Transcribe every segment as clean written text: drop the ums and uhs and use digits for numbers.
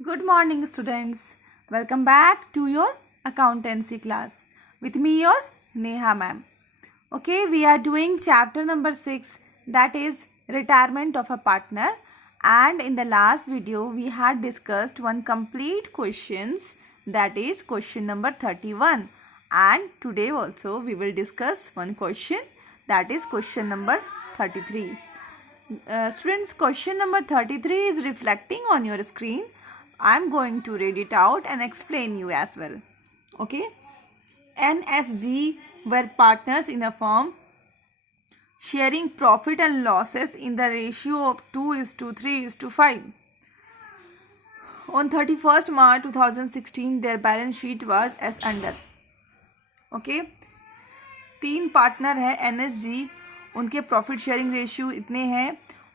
Good morning, students. Welcome back to your accountancy class. With me, your Neha ma'am. Okay, we are doing chapter number 6, that is retirement of a partner. And in the last video, we had discussed one complete questions, that is question number 31. And today also we will discuss one question, that is question number 33. Students, question number 33 is reflecting on your screen. I am going to read it out and explain you as well. Okay. NSG were partners in a firm sharing profit and losses in the ratio of 2:3:5. On 31st March 2016, their balance sheet was as under. Okay. 3 partner है NSG, उनके profit sharing ratio इतने हैं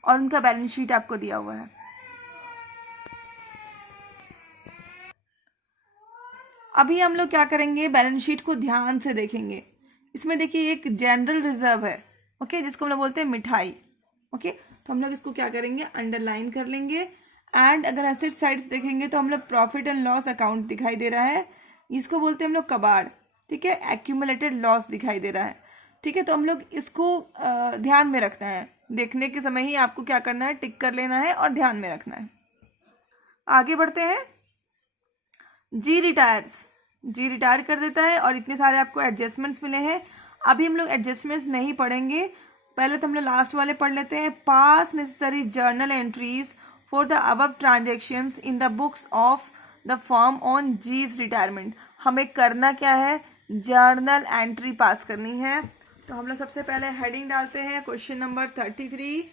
और उनका balance sheet आपको दिया हुआ है. अभी हम लोग क्या करेंगे, बैलेंस शीट को ध्यान से देखेंगे. इसमें देखिए एक जनरल रिजर्व है, ओके, जिसको हम लोग बोलते हैं मिठाई. ओके, तो हम लोग इसको क्या करेंगे, अंडरलाइन कर लेंगे. एंड अगर एसेट साइड्स देखेंगे तो हम लोग प्रॉफिट एंड लॉस अकाउंट दिखाई दे रहा है, इसको बोलते हैं हम लोग कबाड़. ठीक है, एक्यूमुलेटेड लॉस दिखाई दे रहा है. ठीक है, तो हम लोग इसको ध्यान में रखना है. देखने के समय ही आपको क्या करना है, टिक कर लेना है और ध्यान में रखना है. आगे बढ़ते हैं. जी रिटायर कर देता है और इतने सारे आपको एडजस्टमेंट्स मिले हैं. अभी हम लोग एडजस्टमेंट्स नहीं पढ़ेंगे, पहले तो हम लोग लास्ट वाले पढ़ लेते हैं. Pass necessary journal entries for the above transactions in the books of the firm on G's retirement. हमें करना क्या है, जर्नल एंट्री पास करनी है. तो हम लोग सबसे पहले हेडिंग डालते हैं question number 33,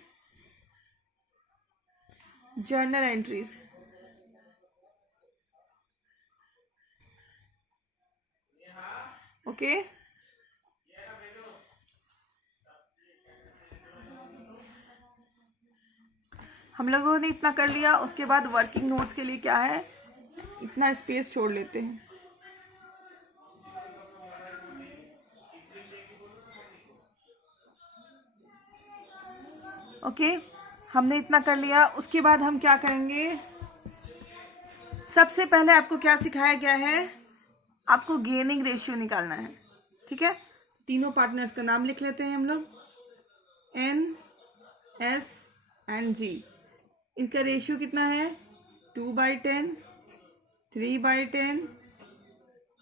journal entries. Okay, हम लोगों ने इतना कर लिया. उसके बाद वर्किंग नोट्स के लिए क्या है, इतना स्पेस छोड़ लेते हैं. ओके, हमने इतना कर लिया. उसके बाद हम क्या करेंगे, सबसे पहले आपको क्या सिखाया गया है, आपको गेनिंग रेशियो निकालना है. ठीक है, तीनों पार्टनर्स का नाम लिख लेते हैं हम लोग, एन, एस एंड जी. इनका रेशियो कितना है, 2/10, 3/10,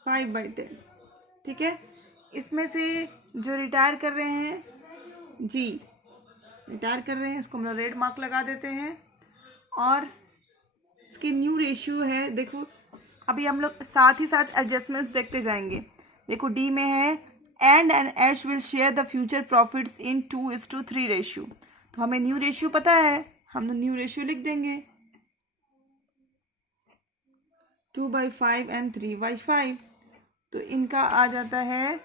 5/10. ठीक है, इसमें से जो रिटायर कर रहे हैं, जी रिटायर कर रहे हैं, इसको हम लोग रेड मार्क लगा देते हैं. और इसकी न्यू रेशियो है, देखो अभी हम लोग साथ ही साथ एडजस्टमेंट्स देखते जाएंगे. देखो डी में है, and Ash will share the future profits in 2:3 ratio. तो हमें न्यू रेशियो पता है, हम लोग न्यू रेशियो लिख देंगे, 2/5 एंड 3/5. तो इनका आ जाता है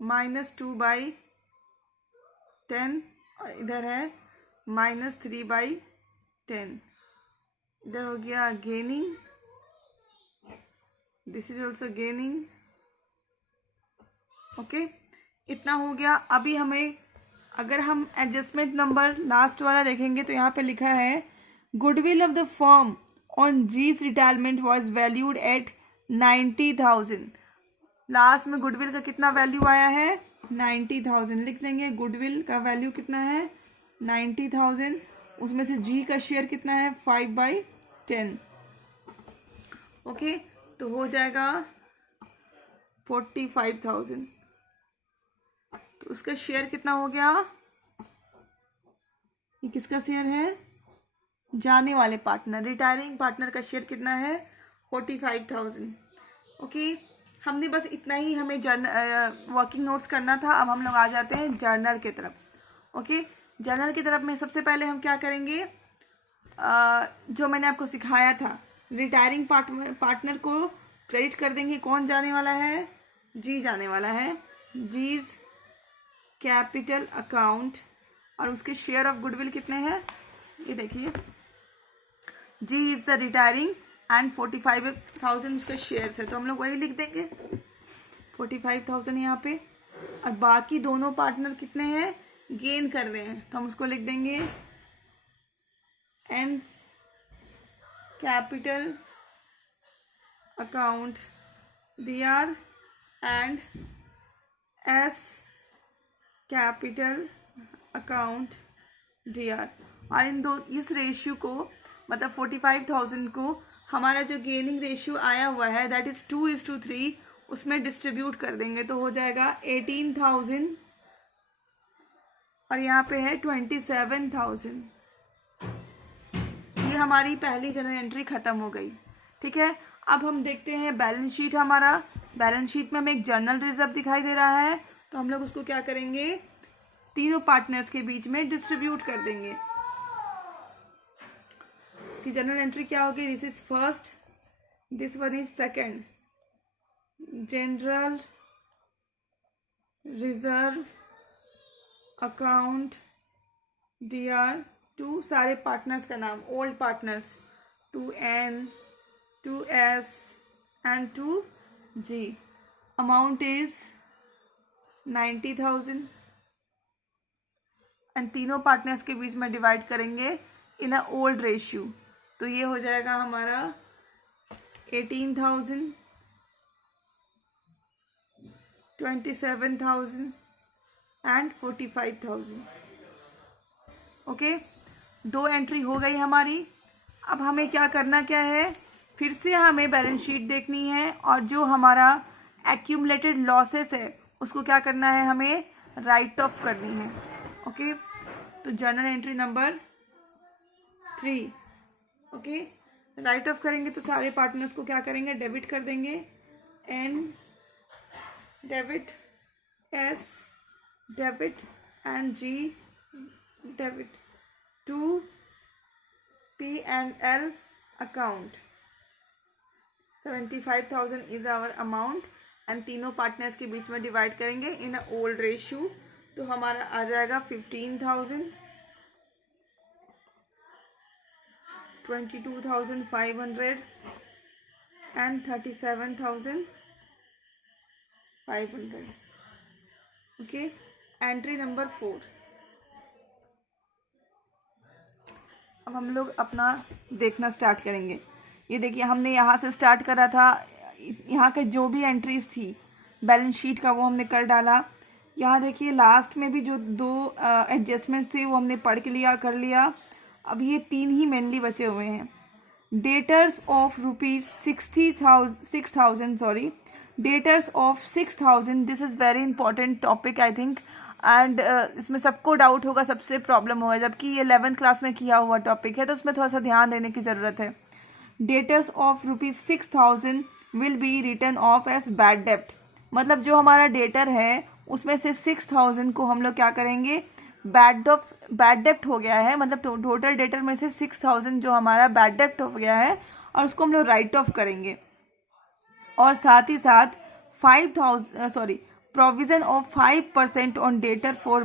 -2/10 और इधर है -3/10. इधर हो गया gaining, this is also gaining. Okay, इतना हो गया. अभी हमें अगर हम एडजस्टमेंट नंबर लास्ट वाला देखेंगे तो यहाँ पे लिखा है, goodwill of the firm on G's retirement was valued at 90,000. Last में गुडविल का कितना वैल्यू आया है, 90,000 लिख देंगे. गुडविल का वैल्यू कितना है, 90,000. उसमें से जी का शेयर कितना है, 5/10. ओके, तो हो जाएगा 45,000. तो उसका शेयर कितना हो गया, ये किसका शेयर है, जाने वाले पार्टनर, रिटायरिंग पार्टनर का शेयर कितना है, 45,000. ओके, हमने बस इतना ही हमें वर्किंग नोट्स करना था. अब हम लोग आ जाते हैं जर्नल की तरफ. ओके, जर्नल की तरफ में सबसे पहले हम क्या करेंगे, जो मैंने आपको सिखाया था, रिटायरिंग पार्टनर को क्रेडिट कर देंगे. कौन जाने वाला है, जी जाने वाला है, जीज कैपिटल अकाउंट. और उसके शेयर ऑफ गुडविल कितने हैं, ये देखिए, जी इज द रिटायरिंग एंड 45,000 उसका शेयर है. तो हम लोग वही लिख देंगे, 45,000 यहाँ पे. और बाकी दोनों पार्टनर कितने हैं, गेन कर रहे हैं, तो हम उसको लिख देंगे N capital account DR and S capital account DR। और इस रेशियो को मतलब 45,000 को हमारा जो गेनिंग रेशियो आया हुआ है दैट इज 2:3 उसमें डिस्ट्रीब्यूट कर देंगे तो हो जाएगा 18,000 और यहाँ पे है 27,000। ये हमारी पहली जनरल एंट्री खत्म हो गई। ठीक है, अब हम देखते हैं बैलेंस शीट। हमारा बैलेंस शीट में हमें एक जनरल रिजर्व दिखाई दे रहा है तो हम लोग उसको क्या करेंगे, तीनों पार्टनर्स के बीच में डिस्ट्रीब्यूट कर देंगे। इसकी जनरल एंट्री क्या होगी, this is first, this one is second. General reserve account DR to सारे पार्टनर्स का नाम, old partners, to N, to S and to G। Amount is 90,000 and तीनों पार्टनर्स के बीच में डिवाइड करेंगे इन अ ओल्ड रेशियो तो ये हो जाएगा हमारा 18,000, 27,000 एंड 45,000। ओके, दो एंट्री हो गई हमारी। अब हमें क्या करना क्या है, फिर से हमें बैलेंस शीट देखनी है और जो हमारा एक्यूमुलेटेड लॉसेस है उसको क्या करना है, हमें राइट ऑफ करनी है। ओके, तो journal entry number 3। Okay, right of करेंगे तो सारे पार्टनर्स को क्या करेंगे, डेबिट कर देंगे। N debit, S debit and G debit to P and L account. 75,000 is our amount and तीनों पार्टनर्स के बीच में डिवाइड करेंगे इन अ ओल्ड रेशियो तो हमारा आ जाएगा 15,000, 22,500 एंड 37,500। Okay, entry number 4। अब हम लोग अपना देखना स्टार्ट करेंगे। ये देखिए, हमने यहाँ से स्टार्ट करा था, यहाँ के जो भी एंट्रीज थी बैलेंस शीट का वो हमने कर डाला। यहाँ देखिए लास्ट में भी जो दो एडजस्टमेंट्स थे वो हमने पढ़ के कर लिया। अब ये 3 ही मेनली बचे हुए हैं। Debtors of rupees 6,000 sorry, debtors of 6,000, this is very important topic I think and इसमें सबको डाउट होगा, सबसे प्रॉब्लम होगा, जबकि ये 11th क्लास में किया हुआ टॉपिक है तो उसमें थोड़ा सा ध्यान देने की ज़रूरत है। Debtors of rupees 6,000 will be written off as bad डेप्ट, मतलब जो हमारा डेटर है उसमें से 6,000 को हम लोग क्या करेंगे, बैड डेप्ट हो गया है, मतलब टोटल डेटर में से 6,000 जो हमारा बैड डेप्ट हो गया है और उसको हम लोग राइट ऑफ करेंगे। और साथ ही साथ 5,000 provision of 5% on debtor for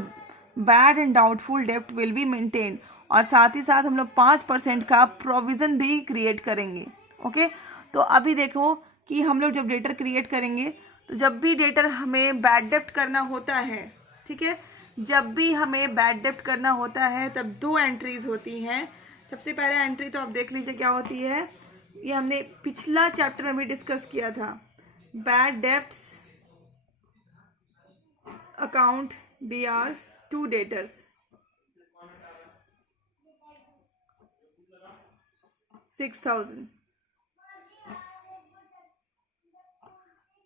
bad and doubtful डेप्ट विल बी मेंटेन, और साथ ही साथ हम लोग 5% का प्रोविजन भी क्रिएट करेंगे। ओके, तो अभी देखो कि हम लोग जब डेटर क्रिएट करेंगे तो जब भी डेटर हमें बैड डेप्ट करना होता है, ठीक है, जब भी हमें बैड डेप्ट करना होता है तब 2 एंट्रीज होती हैं। सबसे पहले एंट्री तो आप देख लीजिए क्या होती है, ये हमने पिछला चैप्टर में भी डिस्कस किया था, bad debts account DR to debtors.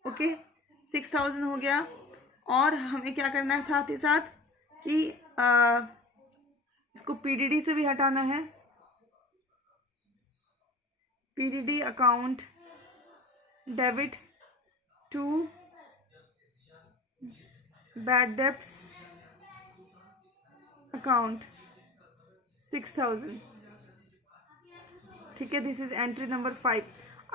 Okay, 6,000 हो गया। और हमें क्या करना है साथ ही साथ कि इसको PDD से भी हटाना है। PDD account debit to bad debts account 6,000। ठीक है, दिस इज एंट्री नंबर 5।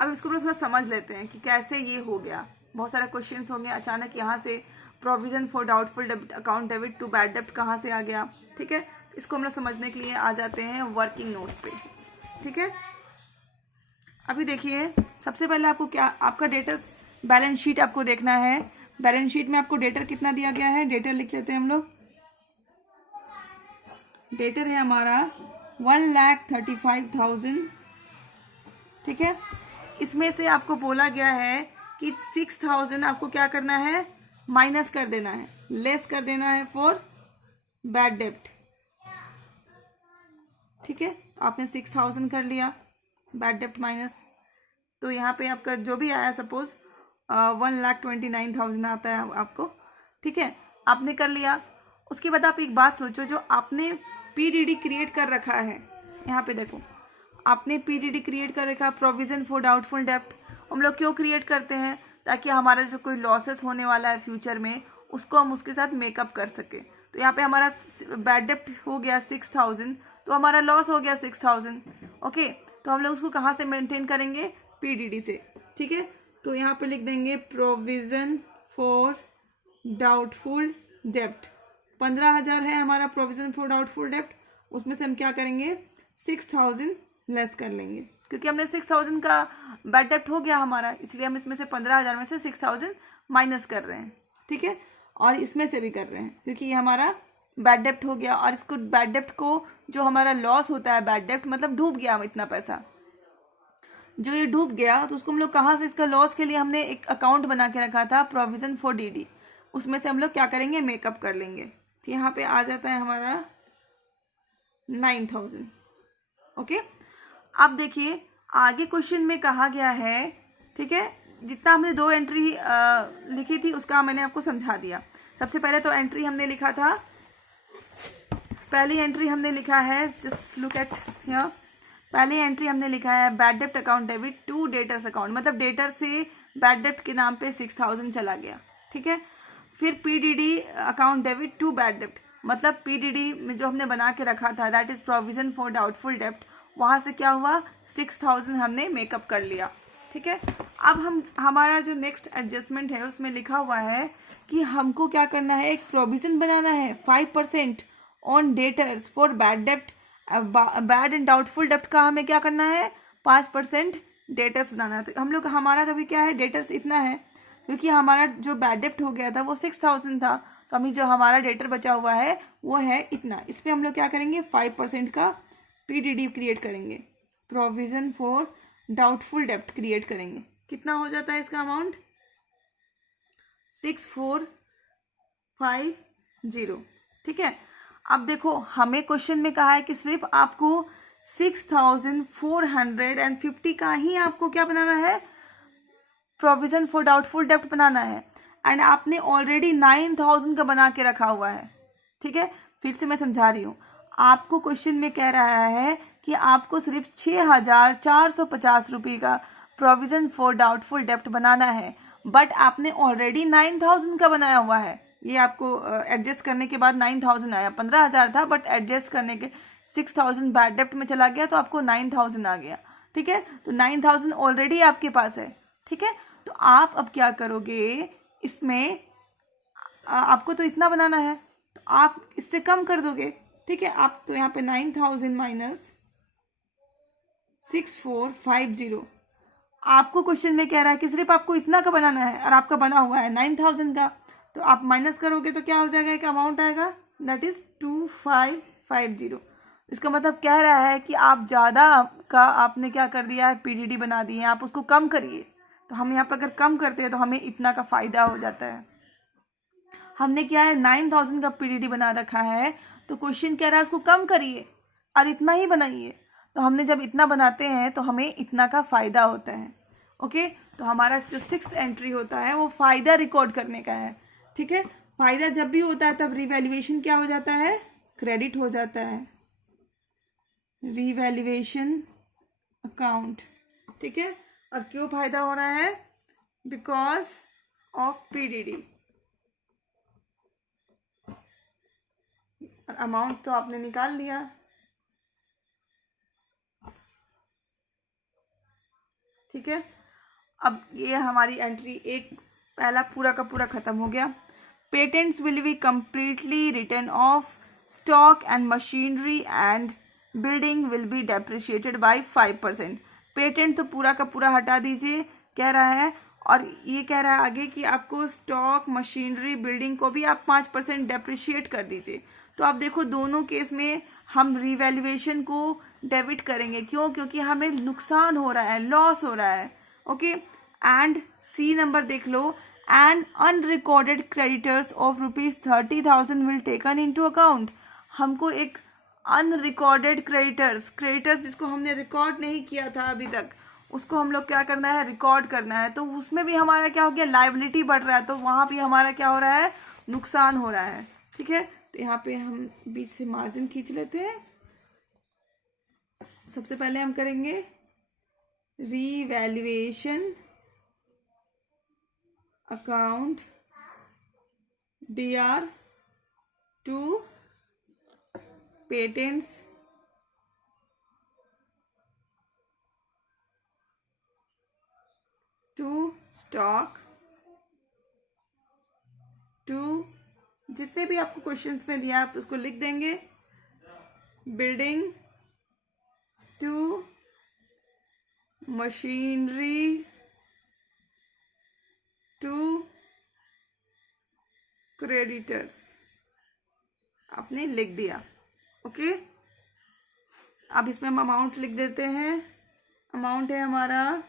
अब इसको थोड़ा समझ लेते हैं कि कैसे ये हो गया। बहुत सारे क्वेश्चंस होंगे, अचानक यहाँ से provision for doubtful debit account debit to bad डेप्ट कहाँ से आ गया। ठीक है, इसको हम लोग समझने के लिए आ जाते हैं वर्किंग नोट्स पे। ठीक है, अभी देखिए सबसे पहले आपको क्या, आपका डेटर्स बैलेंस शीट आपको देखना है। बैलेंस शीट में आपको डेटर कितना दिया गया है, डेटर लिख लेते हैं हम लोग। डेटर है हमारा 1,35,000, ठीक है। इसमें से आपको बोला गया है कि 6,000 आपको क्या करना है, माइनस कर देना है, लेस कर देना है फॉर बैड डेप्ट, ठीक है। तो आपने 6,000 कर लिया बैड डेप्ट माइनस, तो यहाँ पे आपका जो भी आया, सपोज 1,29,000 आता है आपको, ठीक है, आपने कर लिया। उसके बाद आप एक बात सोचो, जो आपने पीडीडी क्रिएट कर रखा है, यहाँ पे देखो आपने पीडीडी क्रिएट कर रखा, प्रोविजन फॉर डाउटफुल डेप्ट। हम लोग क्यों क्रिएट करते हैं, ताकि हमारा जो कोई लॉसेस होने वाला है फ्यूचर में, उसको हम उसके साथ मेकअप कर सके। तो यहाँ पे हमारा बैड डेप्ट हो गया 6,000, तो हमारा लॉस हो गया 6,000, ओके। तो हम लोग उसको कहाँ से मेंटेन करेंगे, पीडीडी से, ठीक है। तो यहाँ पे लिख देंगे प्रोविजन फॉर डाउटफुल डेप्ट, 15,000 है हमारा प्रोविजन फॉर डाउटफुल डेप्ट, उसमें से हम क्या करेंगे, 6,000 लेस कर लेंगे, क्योंकि हमने 6,000 का बैड डेप्ट हो गया हमारा, इसलिए हम इसमें से 15,000 में से 6,000 माइनस कर रहे हैं, ठीक है। और इसमें से भी कर रहे हैं, क्योंकि ये हमारा बैड डेप्ट हो गया, और इसको बैड डेप्ट को, जो हमारा लॉस होता है बैड डेप्ट मतलब डूब गया इतना पैसा, जो ये डूब गया, तो उसको हम लोग कहाँ से, इसका लॉस के लिए हमने एक अकाउंट बना के रखा था प्रोविजन फॉर डीडी, उसमें से हम लोग क्या करेंगे, मेकअप कर लेंगे। तो यहाँ पे आ जाता है हमारा 9,000, ओके। अब देखिए आगे क्वेश्चन में कहा गया है, ठीक है, जितना हमने 2 एंट्री लिखी थी उसका मैंने आपको समझा दिया। सबसे पहले तो एंट्री हमने लिखा था, पहली एंट्री हमने लिखा है, जस्ट लुक एट हियर, पहली एंट्री हमने लिखा है बैड डेप्ट account debit to debtors account, मतलब डेटर से बैड डेप्ट के नाम पे 6,000 चला गया, ठीक है। फिर PDD account debit to bad डेप्ट, मतलब पीडीडी में जो हमने बना के रखा था, that is provision for doubtful डेप्ट, वहाँ से क्या हुआ, 6,000 हमने मेकअप कर लिया, ठीक है। अब हमारा जो नेक्स्ट एडजस्टमेंट है उसमें लिखा हुआ है कि हमको क्या करना है, एक प्रोविजन बनाना है 5% on debtors for bad dept, bad and doubtful डेप्ट का हमें क्या करना है, 5% डेटर्स बनाना है। तो हम लोग, हमारा तो अभी क्या है, डेटर्स इतना है, क्योंकि हमारा जो बैड डेप्ट हो गया था वो 6,000 था, तो अभी जो हमारा डेटर बचा हुआ है वो है इतना। इस पर हम लोग क्या करेंगे, 5% का पीडीडी क्रिएट करेंगे, प्रोविजन फॉर डाउटफुल डेप्ट क्रिएट करेंगे। कितना हो जाता है इसका अमाउंट, 6,450, ठीक है। अब देखो हमें क्वेश्चन में कहा है कि सिर्फ आपको 6,450 का ही आपको क्या बनाना है, प्रोविजन फॉर डाउटफुल डेप्ट बनाना है, एंड आपने ऑलरेडी 9,000 का बना के रखा हुआ है, ठीक है। फिर से मैं समझा रही हूँ, आपको क्वेश्चन में कह रहा है कि आपको सिर्फ 6,450 रुपये का प्रोविजन फॉर डाउटफुल डेप्ट बनाना है, बट आपने ऑलरेडी 9,000 का बनाया हुआ है। ये आपको एडजस्ट करने के बाद 9,000 आया, 15,000 था, बट एडजस्ट करने के 6,000 बैड डेप्ट में चला गया, तो आपको 9,000 आ गया, ठीक है। तो 9,000 ऑलरेडी आपके पास है, ठीक है। तो आप अब क्या करोगे, इसमें आपको तो इतना बनाना है, तो आप इससे कम कर दोगे, ठीक है। आप तो यहाँ पे 9,000 माइनस 6,450, आपको क्वेश्चन में कह रहा है कि सिर्फ आपको इतना का बनाना है, और आपका बना हुआ है 9,000 का, तो आप माइनस करोगे तो क्या हो जाएगा, एक अमाउंट आएगा, दैट इज 2,550। इसका मतलब कह रहा है कि आप ज़्यादा का आपने क्या कर दिया है, पीडीडी बना दी है, आप उसको कम करिए। तो हम यहाँ पर अगर कम करते हैं तो हमें इतना का फ़ायदा हो जाता है। हमने क्या है, 9,000 का पीडीडी बना रखा है, तो क्वेश्चन कह रहा है उसको कम करिए और इतना ही बनाइए। तो हमने जब इतना बनाते हैं तो हमें इतना का फ़ायदा होता है, ओके। तो हमारा जो 6th एंट्री होता है वो फ़ायदा रिकॉर्ड करने का है, ठीक है। फ़ायदा जब भी होता है तब रिवैल्यूएशन क्या हो जाता है, क्रेडिट हो जाता है, रिवैल्यूएशन अकाउंट, ठीक है। और क्यों फ़ायदा हो रहा है, बिकॉज ऑफ पीडीडी। और अमाउंट तो आपने निकाल लिया, ठीक है। अब ये हमारी एंट्री एक पहला पूरा का पूरा खत्म हो गया। Patents will be completely written off, stock and machinery and building will be depreciated by 5%। Patent तो पूरा का पूरा हटा दीजिए कह रहा है, और ये कह रहा है आगे कि आपको स्टॉक, मशीनरी, बिल्डिंग को भी आप 5% डेप्रिशिएट कर दीजिए। तो आप देखो दोनों केस में हम रीवैल्यूएशन को डेबिट करेंगे। क्यों? क्योंकि हमें नुकसान हो रहा है, लॉस हो रहा है। ओके, एंड सी नंबर देख लो, and unrecorded creditors of ₹30,000 will taken into account. हमको एक अनरिकॉर्डेड क्रेडिटर्स जिसको हमने रिकॉर्ड नहीं किया था अभी तक, उसको हम लोग क्या करना है, रिकॉर्ड करना है। तो उसमें भी हमारा क्या हो गया, लायबिलिटी बढ़ रहा है, तो वहाँ भी हमारा क्या हो रहा है, नुकसान हो रहा है। ठीक है, तो यहाँ पे हम बीच से मार्जिन खींच लेते हैं। सबसे पहले हम करेंगे revaluation account DR to patents to stock to, जितने भी आपको क्वेश्चंस में दिया आप उसको लिख देंगे, building to machinery to creditors, आपने लिख दिया। ओके, अब इसमें हम अमाउंट लिख देते हैं। अमाउंट है हमारा,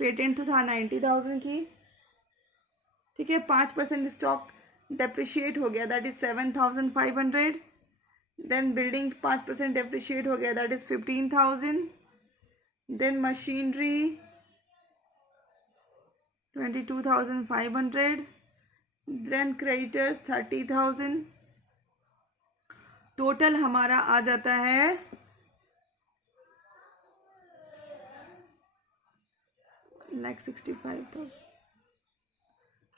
पेटेंट तो था 90,000 की, ठीक है, 5% स्टॉक डेप्रिशिएट हो गया, that is 7,500। Then building 5% depreciate हो गया, that is 15,000। Then machinery 22,500। Then creditors 30,000। Total हमारा आ जाता है 1,65,000।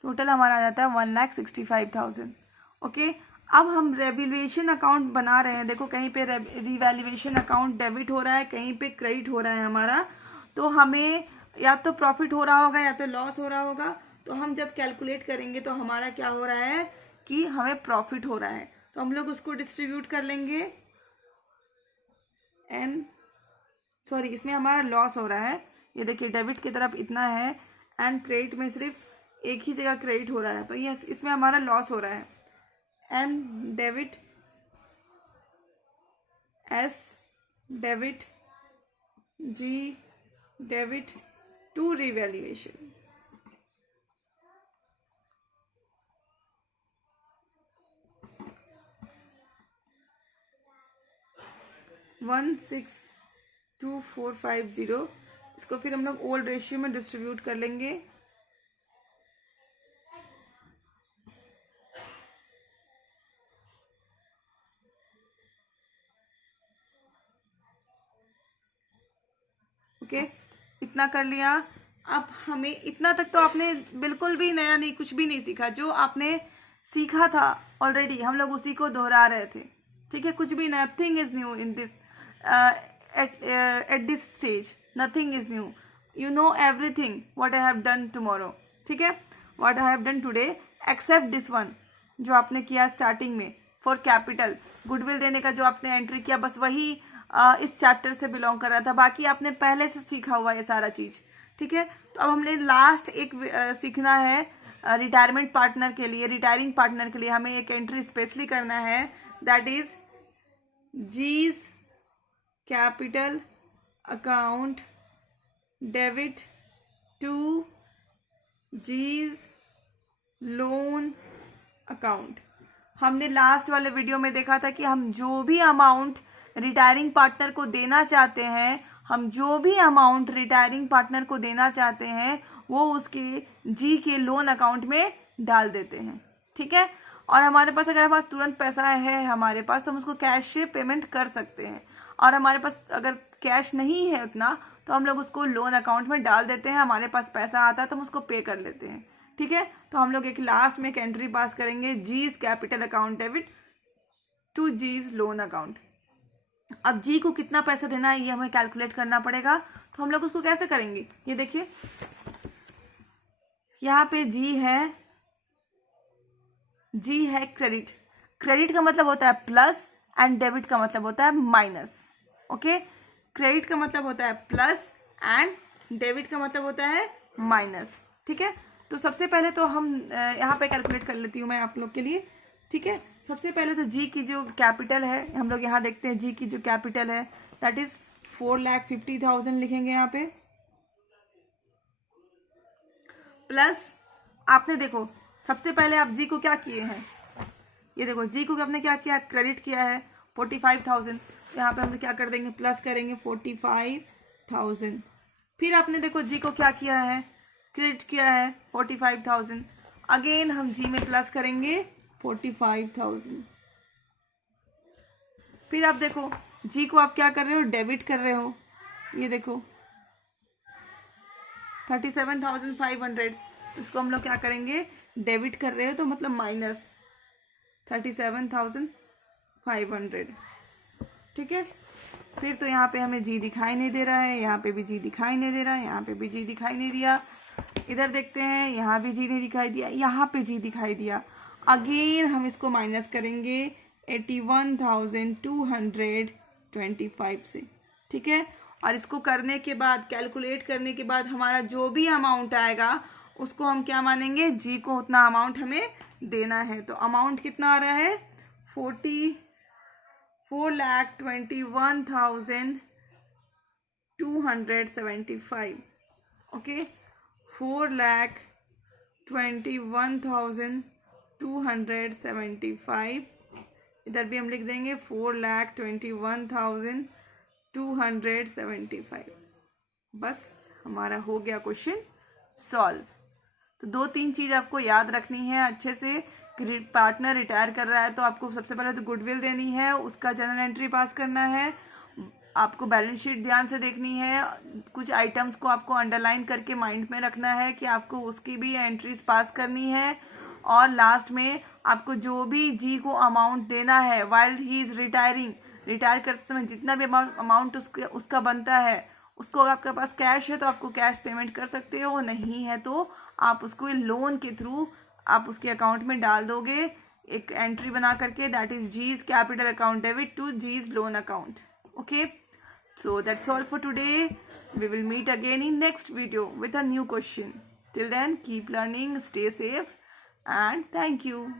टोटल हमारा आ जाता है 1,65,000। ओके, अब हम रेवैल्यूएशन अकाउंट बना रहे हैं। देखो कहीं पे रिवैल्यूएशन अकाउंट डेबिट हो रहा है, कहीं पे क्रेडिट हो रहा है हमारा। तो हमें या तो प्रॉफिट हो रहा होगा या तो लॉस हो रहा होगा। तो हम जब कैलकुलेट करेंगे तो हमारा क्या हो रहा है कि हमें प्रॉफिट हो रहा है, तो हम लोग उसको डिस्ट्रीब्यूट कर लेंगे। इसमें हमारा लॉस हो रहा है, ये देखिए डेबिट की तरफ इतना है एंड क्रेडिट में सिर्फ एक ही जगह क्रेडिट हो रहा है, तो ये इसमें हमारा लॉस हो रहा है। And debit S debit G debit to revaluation. $1,62,450, इसको फिर हम लोग ओल्ड रेशियो में डिस्ट्रीब्यूट कर लेंगे। ओके, इतना कर लिया। अब हमें इतना तक तो आपने बिल्कुल भी नया नहीं, कुछ भी नहीं सीखा। जो आपने सीखा था ऑलरेडी हम लोग उसी को दोहरा रहे थे। ठीक है, कुछ भी, nothing is new in this at this stage, nothing is new. You know everything what I have done tomorrow. ठीक है, what I have done today except this one जो आपने किया स्टार्टिंग में फॉर कैपिटल गुडविल देने का, जो आपने एंट्री किया, बस वही इस चैप्टर से बिलोंग कर रहा था। बाकी आपने पहले से सीखा हुआ ये सारा चीज। ठीक है, तो अब हमने लास्ट एक सीखना है रिटायरमेंट पार्टनर के लिए। रिटायरिंग पार्टनर के लिए हमें एक एंट्री स्पेशली करना है, that is G's capital account debit to G's loan account. हमने लास्ट वाले वीडियो में देखा था कि हम जो भी अमाउंट रिटायरिंग पार्टनर को देना चाहते हैं, वो उसके जी के लोन अकाउंट में डाल देते हैं। ठीक है, और हमारे पास अगर हमारे पास तुरंत पैसा है हमारे पास, तो हम उसको कैश से पेमेंट कर सकते हैं। और हमारे पास अगर कैश नहीं है उतना, तो हम लोग उसको लोन अकाउंट में डाल देते हैं। हमारे पास पैसा आता है तो हम उसको पे कर लेते हैं। ठीक है, तो हम लोग एक लास्ट में एक एंट्री पास करेंगे, G's capital account debit to G's loan account. अब जी को कितना पैसा देना है ये हमें कैलकुलेट करना पड़ेगा। तो हम लोग उसको कैसे करेंगे, ये देखिए यहाँ पे जी है क्रेडिट। क्रेडिट का मतलब होता है प्लस एंड डेबिट का मतलब होता है माइनस। ओके, क्रेडिट का मतलब होता है प्लस एंड डेबिट का मतलब होता है माइनस। ठीक है, तो सबसे पहले तो हम यहाँ पे कैलकुलेट कर लेती हूँ मैं आप लोग के लिए। ठीक है, सबसे पहले तो जी की जो कैपिटल है हम लोग यहाँ देखते हैं, जी की जो कैपिटल है दैट इज 4,50,000 लिखेंगे यहाँ पे, प्लस आपने देखो सबसे पहले आप जी को क्या किए हैं, ये देखो जी को आपने क्या किया, क्रेडिट किया है 45,000, यहाँ पे हम क्या कर देंगे, प्लस करेंगे 45,000। फिर आपने देखो जी को क्या किया है, क्रेडिट किया है 45,000, अगेन हम जी में प्लस करेंगे 45,000। फिर आप देखो जी को आप क्या कर रहे हो, डेबिट कर रहे हो, ये देखो 37,500, इसको हम लोग क्या करेंगे, डेबिट कर रहे हो तो मतलब माइनस 37,500, ठीक है। फिर तो यहाँ पे हमें जी दिखाई नहीं दे रहा है, यहाँ पे भी जी दिखाई नहीं दे रहा है, यहाँ पे भी जी दिखाई नहीं दिया, इधर देखते हैं यहाँ भी जी नहीं दिखाई दिया, यहाँ पे जी दिखाई दिया। अगेन हम इसको माइनस करेंगे 81,225 से, ठीक है। और इसको करने के बाद, कैलकुलेट करने के बाद हमारा जो भी अमाउंट आएगा उसको हम क्या मानेंगे, जी को उतना अमाउंट हमें देना है। तो अमाउंट कितना आ रहा है, 4,21,275, ओके, 4,21,275। इधर भी हम लिख देंगे 4,21,275। बस हमारा हो गया क्वेश्चन सॉल्व। तो 2-3 चीज़ आपको याद रखनी है अच्छे से। पार्टनर रिटायर कर रहा है तो आपको सबसे पहले तो गुडविल देनी है, उसका जर्नल एंट्री पास करना है, आपको बैलेंस शीट ध्यान से देखनी है, कुछ आइटम्स को आपको अंडरलाइन करके माइंड में रखना है कि आपको उसकी भी एंट्रीज पास करनी है, और लास्ट में आपको जो भी जी को अमाउंट देना है while he is retiring, retire करते समय जितना भी अमाउंट उसका बनता है, उसको अगर आपके पास कैश है तो आपको कैश पेमेंट कर सकते हो, नहीं है तो आप उसको लोन के थ्रू आप उसके अकाउंट में डाल दोगे एक एंट्री बना करके, that is G's capital account debit to G's loan account, okay. So that's all for today. We will meet again in next video with a new question. Till then, keep learning, stay safe, and thank you.